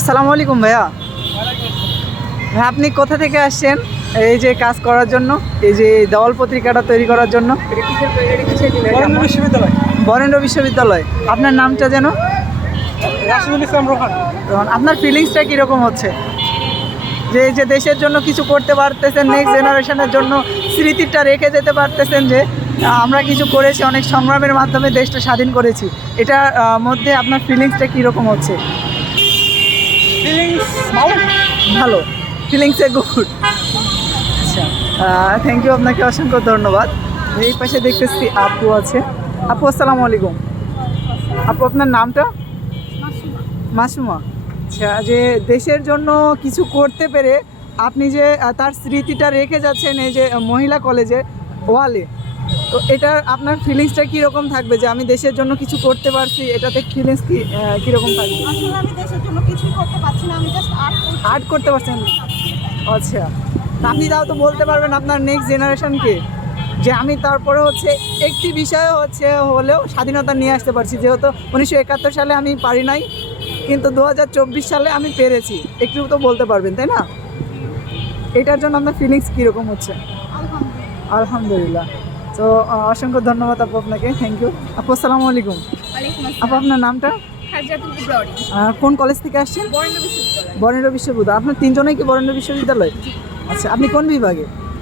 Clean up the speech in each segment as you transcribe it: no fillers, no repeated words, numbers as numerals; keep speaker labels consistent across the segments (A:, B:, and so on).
A: আসসালামু আলাইকুম ভাইয়া। ভাই আপনি কোথা থেকে আসছেন এই যে কাজ করার জন্য, এই যে দেওয়াল পত্রিকাটা তৈরি করার জন্য?
B: বরেন্দ্র বিশ্ববিদ্যালয়।
A: বরেন্দ্র বিশ্ববিদ্যালয়। আপনার নামটা যেন?
B: রাশিদুল ইসলাম রোহান।
A: রোহান। আপনার ফিলিংসটা কীরকম হচ্ছে যে এই যে দেশের জন্য কিছু করতে পারতেছেন, নেক্সট জেনারেশনের জন্য স্মৃতিটা রেখে যেতে পারতেছেন যে আমরা কিছু করেছি, অনেক সংগ্রামের মাধ্যমে দেশটা স্বাধীন করেছি, এটার মধ্যে আপনার ফিলিংসটা কীরকম হচ্ছে?
B: ফিলিংস ভালো।
A: ভালো, ফিলিংসে গুড। আচ্ছা, থ্যাংক ইউ, আপনাকে অসংখ্য ধন্যবাদ। এই পাশে দেখতেছি আপু আছে। আপু আসসালামু আলাইকুম। আপু আপনার নামটা? মাসুমা। আচ্ছা, যে দেশের জন্য কিছু করতে পেরে আপনি যে তার স্মৃতিটা রেখে যাচ্ছেন এই যে মহিলা কলেজের ওয়ালে, তো এটার আপনার ফিলিংসটা কীরকম থাকবে যে আমি দেশের জন্য কিছু করতে পারছি, এটাতে ফিলিংস কীরকম থাকবে?
C: আসলে আমি দেশের জন্য কিছুই করতে পারছি না, আমি জাস্ট
A: আর্ট করতে পারছেন? আচ্ছা, আপনি তাও তো বলতে পারবেন আপনার নেক্সট জেনারেশনকে যে আমি তারপরে হচ্ছে একটি বিষয় হলেও স্বাধীনতা নিয়ে আসতে পারছি, যেহেতু 1971 সালে আমি পারি নাই, কিন্তু 2024 সালে আমি পেরেছি, একটু তো বলতে পারবেন তাই না? এটার জন্য আপনার ফিলিংস কীরকম হচ্ছে? আলহামদুলিল্লাহ। তো অসংখ্য ধন্যবাদ আপু আপনাকে, থ্যাংক ইউ। আপু আসসালামু আলাইকুম। আপু আপনার নামটা? কোন কলেজ থেকে আসছেন? বরেন্দ্র বিশ্ববিদ্যালয়। আপনার তিনজনেই কি বরেন্দ্র বিশ্ববিদ্যালয়? আচ্ছা, আপনি কোন বিভাগে?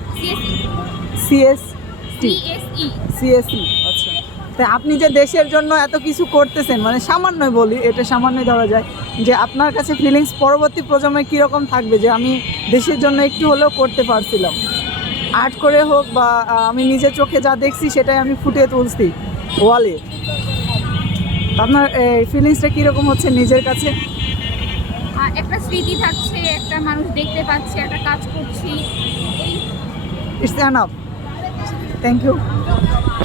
A: সিএসই। আচ্ছা, তাই আপনি যে দেশের জন্য এত কিছু করতেছেন, মানে সামান্যই বলি, এটা সামান্যই ধরা যায়, যে আপনার কাছে ফিলিংস পরবর্তী প্রজন্মে কীরকম থাকবে যে আমি দেশের জন্য একটু হলেও করতে পারছিলাম, আর্ট করে হোক বা আমি নিজের চোখে যা দেখছি সেটাই আমি ফুটিয়ে তুলছি ওয়ালে। আপনার ফিলিংসটা কীরকম হচ্ছে নিজের কাছে?
C: একটা স্মৃতি থাকছে, একটা মানুষ দেখতে পাচ্ছে, একটা কাজ করছি।
A: It's enough. Thank you.